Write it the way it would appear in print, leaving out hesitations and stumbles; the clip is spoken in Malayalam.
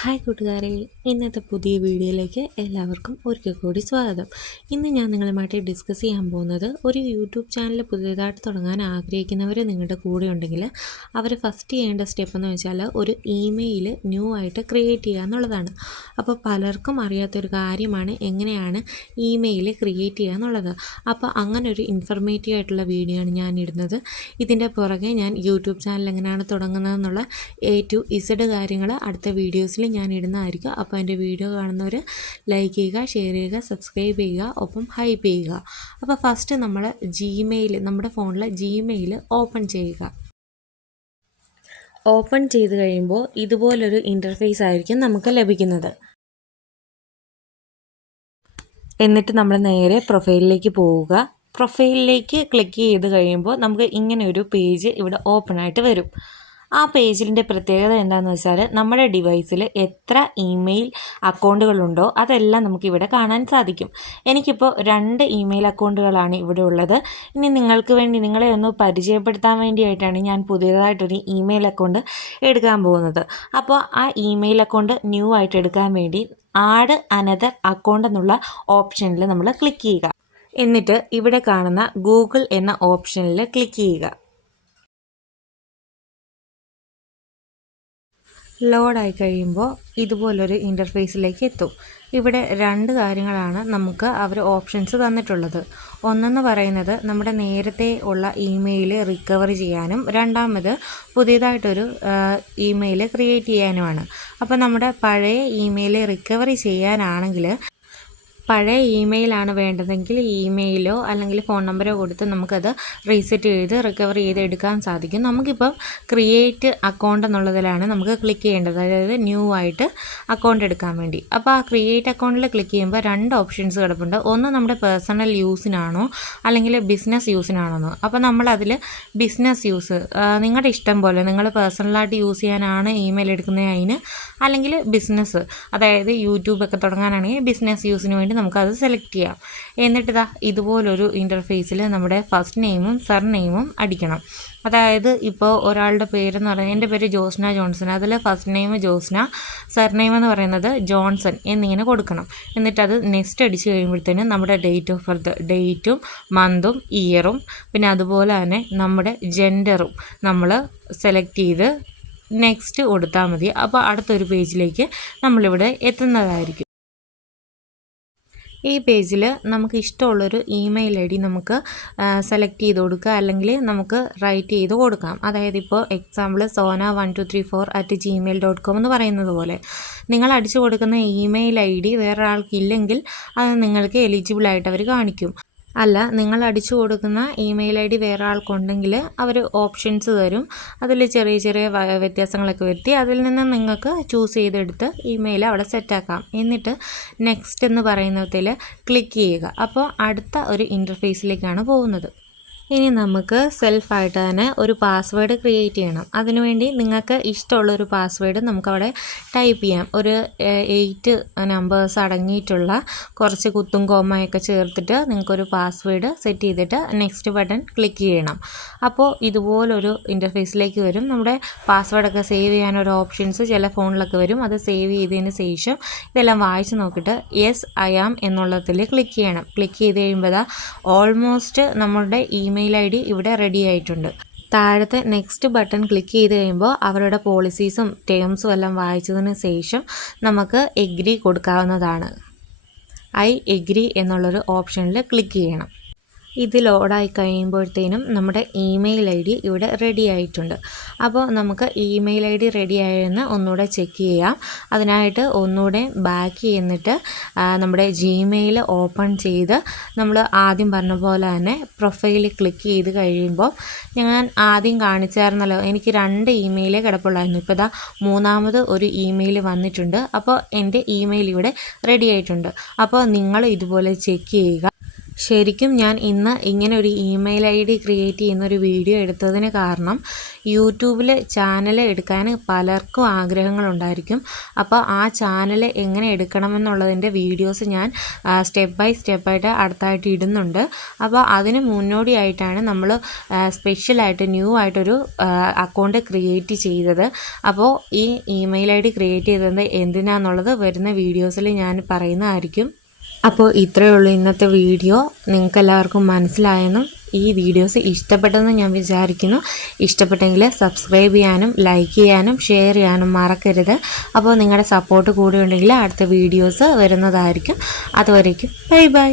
ഹായ് കൂട്ടുകാരെ, ഇന്നത്തെ പുതിയ വീഡിയോയിലേക്ക് എല്ലാവർക്കും ഒരിക്കൽ കൂടി സ്വാഗതം. ഇന്ന് ഞാൻ നിങ്ങളുമായിട്ട് ഡിസ്കസ് ചെയ്യാൻ പോകുന്നത് ഒരു യൂട്യൂബ് ചാനൽ പുതിയതായിട്ട് തുടങ്ങാൻ ആഗ്രഹിക്കുന്നവർ നിങ്ങളുടെ കൂടെ ഉണ്ടെങ്കിൽ അവർ ഫസ്റ്റ് ചെയ്യേണ്ട സ്റ്റെപ്പ് എന്ന് വെച്ചാൽ ഒരു ഇമെയിൽ ന്യൂ ആയിട്ട് ക്രിയേറ്റ് ചെയ്യുക എന്നുള്ളതാണ്. അപ്പോൾ പലർക്കും അറിയാത്തൊരു കാര്യമാണ് എങ്ങനെയാണ് ഇമെയിൽ ക്രിയേറ്റ് ചെയ്യുക എന്നുള്ളത്. അപ്പോൾ അങ്ങനെ ഒരു ഇൻഫർമേറ്റീവ് ആയിട്ടുള്ള വീഡിയോ ആണ് ഞാൻ ഇടുന്നത്. ഇതിൻ്റെ പുറകെ ഞാൻ യൂട്യൂബ് ചാനൽ എങ്ങനെയാണ് തുടങ്ങുന്നതെന്നുള്ള A to Z കാര്യങ്ങൾ അടുത്ത വീഡിയോസിൽ ഞാൻ ഇടുന്നതായിരിക്കും. അപ്പോൾ എൻ്റെ വീഡിയോ കാണുന്നവർ ലൈക്ക് ചെയ്യുക, ഷെയർ ചെയ്യുക, സബ്സ്ക്രൈബ് ചെയ്യുക, ഒപ്പം ഹൈപ്പ് ചെയ്യുക. അപ്പോൾ ഫസ്റ്റ് നമ്മൾ നമ്മുടെ ഫോണിൽ ജിമെയിൽ ഓപ്പൺ ചെയ്യുക. ഓപ്പൺ ചെയ്ത് കഴിയുമ്പോൾ ഇതുപോലൊരു ഇൻ്റർഫേസ് ആയിരിക്കും നമുക്ക് ലഭിക്കുന്നത്. എന്നിട്ട് നമ്മൾ നേരെ പ്രൊഫൈലിലേക്ക് പോവുക. പ്രൊഫൈലിലേക്ക് ക്ലിക്ക് ചെയ്ത് കഴിയുമ്പോൾ നമുക്ക് ഇങ്ങനെ ഒരു പേജ് ഇവിടെ ഓപ്പൺ ആയിട്ട് വരും. ആ പേജിൻ്റെ പ്രത്യേകത എന്താണെന്ന് വെച്ചാൽ നമ്മുടെ ഡിവൈസിൽ എത്ര ഇമെയിൽ അക്കൗണ്ടുകളുണ്ടോ അതെല്ലാം നമുക്കിവിടെ കാണാൻ സാധിക്കും. എനിക്കിപ്പോൾ 2 ഇമെയിൽ അക്കൗണ്ടുകളാണ് ഇവിടെ ഉള്ളത്. ഇനി നിങ്ങൾക്ക് വേണ്ടി നിങ്ങളെ ഒന്ന് പരിചയപ്പെടുത്താൻ വേണ്ടിയിട്ടാണ് ഞാൻ പുതിയതായിട്ടൊരു ഇമെയിൽ അക്കൗണ്ട് എടുക്കാൻ പോകുന്നത്. അപ്പോൾ ആ ഇമെയിൽ അക്കൗണ്ട് ന്യൂ ആയിട്ട് എടുക്കാൻ വേണ്ടി ആഡ് അനദർ അക്കൗണ്ട് എന്നുള്ള ഓപ്ഷനിൽ നമ്മൾ ക്ലിക്ക് ചെയ്യുക. എന്നിട്ട് ഇവിടെ കാണുന്ന ഗൂഗിൾ എന്ന ഓപ്ഷനിൽ ക്ലിക്ക് ചെയ്യുക. ലോഡായി കഴിയുമ്പോൾ ഇതുപോലൊരു ഇൻ്റർഫേസിലേക്ക് എത്തും. ഇവിടെ 2 കാര്യങ്ങളാണ് നമുക്ക് അവർ ഓപ്ഷൻസ് തന്നിട്ടുള്ളത്. ഒന്നെന്ന് പറയുന്നത് നമ്മുടെ നേരത്തെ ഉള്ള ഇമെയിൽ റിക്കവർ ചെയ്യാനും, രണ്ടാമത് പുതിയതായിട്ടൊരു ഇമെയിൽ ക്രിയേറ്റ് ചെയ്യാനുമാണ്. അപ്പോൾ നമ്മുടെ പഴയ ഇമെയിൽ റിക്കവറി ചെയ്യാനാണെങ്കിൽ പഴയ ഇമെയിലാണ് വേണ്ടതെങ്കിൽ ഇമെയിലോ അല്ലെങ്കിൽ ഫോൺ നമ്പറോ കൊടുത്ത് നമുക്കത് റീസെറ്റ് ചെയ്ത് റിക്കവർ ചെയ്ത് എടുക്കാൻ സാധിക്കും. നമുക്കിപ്പം ക്രിയേറ്റ് അക്കൗണ്ട് എന്നുള്ളതിലാണ് നമുക്ക് ക്ലിക്ക് ചെയ്യേണ്ടത്, അതായത് ന്യൂ ആയിട്ട് അക്കൗണ്ട് എടുക്കാൻ വേണ്ടി. അപ്പോൾ ആ ക്രിയേറ്റ് അക്കൗണ്ടിൽ ക്ലിക്ക് ചെയ്യുമ്പോൾ 2 ഓപ്ഷൻസ് കിടപ്പുണ്ട്. ഒന്ന് നമ്മുടെ പേഴ്സണൽ യൂസിനാണോ അല്ലെങ്കിൽ ബിസിനസ് യൂസിനാണോ. അപ്പോൾ നമ്മളതിൽ ബിസിനസ് യൂസ് നിങ്ങളുടെ ഇഷ്ടം പോലെ, നിങ്ങൾ പേഴ്സണലായിട്ട് യൂസ് ചെയ്യാനാണ് ഇമെയിൽ എടുക്കുന്നത് അതിന്, അല്ലെങ്കിൽ ബിസിനസ് അതായത് യൂട്യൂബൊക്കെ തുടങ്ങാനാണെങ്കിൽ ബിസിനസ് യൂസിന് വേണ്ടി നമുക്കത് സെലക്ട് ചെയ്യാം. എന്നിട്ട് ഇതുപോലൊരു ഇൻ്റർഫേസിൽ നമ്മുടെ ഫസ്റ്റ് നെയിമും സർനെയിമും അടിക്കണം. അതായത് ഇപ്പോൾ ഒരാളുടെ പേരെന്ന് പറയുന്നത്, എൻ്റെ പേര് ജോസ്ന ജോൺസൺ, അതിൽ ഫസ്റ്റ് നെയിം ജോസ്ന, സർനെയിം എന്ന് പറയുന്നത് ജോൺസൺ എന്നിങ്ങനെ കൊടുക്കണം. എന്നിട്ടത് നെക്സ്റ്റ് അടിച്ച് കഴിയുമ്പോഴത്തേനും നമ്മുടെ ഡേറ്റ് ഓഫ് ബർത്ത്, ഡേറ്റും മന്തും ഇയറും പിന്നെ അതുപോലെ തന്നെ നമ്മുടെ ജെൻഡറും നമ്മൾ സെലക്ട് ചെയ്ത് നെക്സ്റ്റ് കൊടുത്താൽ മതി. അപ്പോൾ അടുത്തൊരു പേജിലേക്ക് നമ്മളിവിടെ എത്തുന്നതായിരിക്കും. ഈ പേജിൽ നമുക്ക് ഇഷ്ടമുള്ളൊരു ഇമെയിൽ ഐ ഡി നമുക്ക് സെലക്ട് ചെയ്ത് കൊടുക്കുക, അല്ലെങ്കിൽ നമുക്ക് റൈറ്റ് ചെയ്ത് കൊടുക്കാം. അതായത് ഇപ്പോൾ എക്സാമ്പിൾ sona1234@gmail.com എന്ന് പറയുന്നത് പോലെ നിങ്ങൾ അടിച്ചു കൊടുക്കുന്ന ഇമെയിൽ ഐ ഡി വേറൊരാൾക്കില്ലെങ്കിൽ അത് നിങ്ങൾക്ക് എലിജിബിളായിട്ട് അവർ കാണിക്കും. അല്ല, നിങ്ങൾ അടിച്ചു കൊടുക്കുന്ന ഇമെയിൽ ഐ ഡി വേറെ ആൾക്കുണ്ടെങ്കിൽ അവർ ഓപ്ഷൻസ് തരും. അതിൽ ചെറിയ ചെറിയ വ്യത്യാസങ്ങളൊക്കെ വരുത്തി അതിൽ നിന്ന് നിങ്ങൾക്ക് ചൂസ് ചെയ്തെടുത്ത് ഇമെയിൽ അവിടെ സെറ്റാക്കാം. എന്നിട്ട് നെക്സ്റ്റ് എന്ന് പറയുന്നതിൽ ക്ലിക്ക് ചെയ്യുക. അപ്പോൾ അടുത്ത ഒരു ഇൻ്റർഫേസിലേക്കാണ് പോകുന്നത്. ഇനി നമുക്ക് സെൽഫായിട്ട് തന്നെ ഒരു പാസ്വേഡ് ക്രിയേറ്റ് ചെയ്യണം. അതിനുവേണ്ടി നിങ്ങൾക്ക് ഇഷ്ടമുള്ളൊരു പാസ്വേഡ് നമുക്കവിടെ ടൈപ്പ് ചെയ്യാം. ഒരു 8 നമ്പേഴ്സ് അടങ്ങിയിട്ടുള്ള കുറച്ച് കുത്തും കോമയൊക്കെ ചേർത്തിട്ട് നിങ്ങൾക്കൊരു പാസ്വേഡ് സെറ്റ് ചെയ്തിട്ട് നെക്സ്റ്റ് ബട്ടൺ ക്ലിക്ക് ചെയ്യണം. അപ്പോൾ ഇതുപോലൊരു ഇൻ്റർഫേസിലേക്ക് വരും. നമ്മുടെ പാസ്വേഡൊക്കെ സേവ് ചെയ്യാനൊരു ഓപ്ഷൻസ് ചില ഫോണിലൊക്കെ വരും. അത് സേവ് ചെയ്തതിന് ശേഷം ഇതെല്ലാം വായിച്ച് നോക്കിയിട്ട് യെസ് ഐ ആം എന്നുള്ളതിൽ ക്ലിക്ക് ചെയ്യണം. ക്ലിക്ക് ചെയ്ത് കഴിയുമ്പോൾ ഓൾമോസ്റ്റ് നമ്മുടെ ഇമെയിൽ ഐ ഡി ഇവിടെ റെഡി ആയിട്ടുണ്ട്. താഴത്തെ നെക്സ്റ്റ് ബട്ടൺ ക്ലിക്ക് ചെയ്ത് കഴിയുമ്പോൾ അവരുടെ പോളിസീസും ടേംസും എല്ലാം വായിച്ചതിന് ശേഷം നമുക്ക് എഗ്രി കൊടുക്കാവുന്നതാണ്. ഐ എഗ്രി എന്നുള്ളൊരു ഓപ്ഷനിൽ ക്ലിക്ക് ചെയ്യണം. ഇത് ലോഡായി കഴിയുമ്പോഴത്തേനും നമ്മുടെ ഇമെയിൽ ഐ ഡി ഇവിടെ റെഡി ആയിട്ടുണ്ട്. അപ്പോൾ നമുക്ക് ഇമെയിൽ ഐ ഡി റെഡി ആയെന്ന് ഒന്നുകൂടെ ചെക്ക് ചെയ്യാം. അതിനായിട്ട് ഒന്നുകൂടെ ബാക്ക് ചെയ്യുന്നിട്ട് നമ്മുടെ ജിമെയിൽ ഓപ്പൺ ചെയ്ത് നമ്മൾ ആദ്യം പറഞ്ഞ പോലെ തന്നെ പ്രൊഫൈലിൽ ക്ലിക്ക് ചെയ്ത് കഴിയുമ്പോൾ ഞാൻ ആദ്യം കാണിച്ചായിരുന്നല്ലോ, എനിക്ക് 2 ഇമെയിലേ കിടപ്പുള്ളായിരുന്നു. ഇപ്പോൾ മൂന്നാമത് ഒരു ഇമെയിൽ വന്നിട്ടുണ്ട്. അപ്പോൾ എൻ്റെ ഇമെയിൽ ഇവിടെ റെഡി ആയിട്ടുണ്ട്. അപ്പോൾ നിങ്ങൾ ഇതുപോലെ ചെക്ക് ചെയ്യുക. ശരിക്കും ഞാൻ ഇന്ന് ഇങ്ങനെ ഒരു ഇമെയിൽ ഐ ഡി ക്രിയേറ്റ് ചെയ്യുന്നൊരു വീഡിയോ എടുത്തതിന് കാരണം യൂട്യൂബിൽ ചാനൽ എടുക്കാൻ പലർക്കും ആഗ്രഹങ്ങളുണ്ടായിരിക്കും. അപ്പോൾ ആ ചാനൽ എങ്ങനെ എടുക്കണമെന്നുള്ളതിൻ്റെ വീഡിയോസ് ഞാൻ സ്റ്റെപ്പ് ബൈ സ്റ്റെപ്പായിട്ട് അടുത്തായിട്ട് ഇടുന്നുണ്ട്. അപ്പോൾ അതിന് മുന്നോടിയായിട്ടാണ് നമ്മൾ സ്പെഷ്യലായിട്ട് ന്യൂ ആയിട്ടൊരു അക്കൗണ്ട് ക്രിയേറ്റ് ചെയ്തത്. അപ്പോൾ ഈ ഇമെയിൽ ഐ ഡി ക്രിയേറ്റ് ചെയ്തത് എന്തിനാണെന്നുള്ളത് വരുന്ന വീഡിയോസിൽ ഞാൻ പറയുന്നതായിരിക്കും. അപ്പോൾ ഇത്രയേ ഉള്ളൂ ഇന്നത്തെ വീഡിയോ. നിങ്ങൾക്ക് എല്ലാവർക്കും മനസ്സിലായെന്നും ഈ വീഡിയോസ് ഇഷ്ടപ്പെട്ടെന്ന് ഞാൻ വിചാരിക്കുന്നു. ഇഷ്ടപ്പെട്ടെങ്കിൽ സബ്സ്ക്രൈബ് ചെയ്യാനും ലൈക്ക് ചെയ്യാനും ഷെയർ ചെയ്യാനും മറക്കരുത്. അപ്പോൾ നിങ്ങളുടെ സപ്പോർട്ട് കൂടി ഉണ്ടെങ്കിൽ അടുത്ത വീഡിയോസ് വരുന്നതായിരിക്കും. അതുവരേക്കും ബൈ ബൈ.